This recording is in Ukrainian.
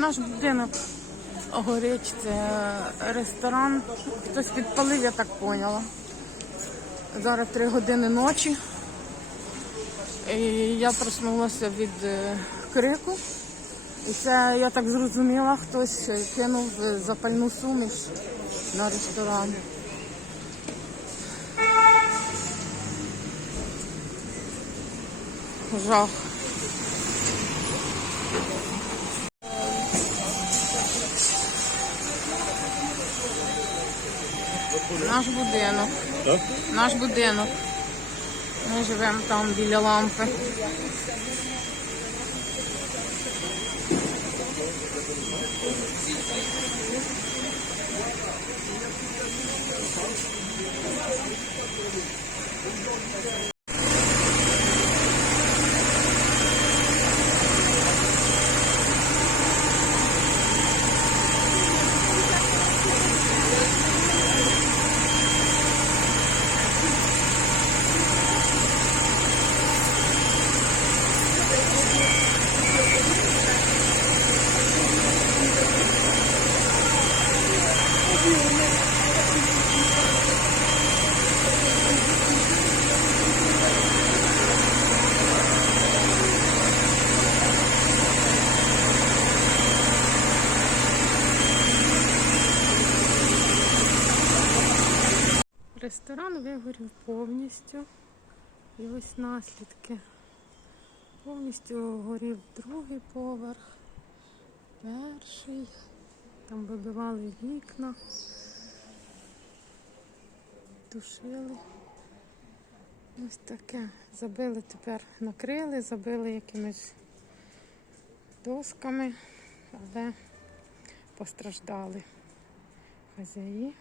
Наш будинок горить, це ресторан. Хтось підпалив, я так поняла. Зараз 3 години ночі. І я проснулася від е, крику. І це, я так зрозуміла, хтось кинув запальну суміш на ресторан. Жах. Наш будинок. Так? Наш будинок. Ми живемо там біля лампи. Ресторан вигорів повністю. І ось наслідки. Повністю горів другий поверх, перший. Там вибивали вікна, тушили. Ось таке. Забили тепер, накрили, забили якимись досками, але постраждали хазяї.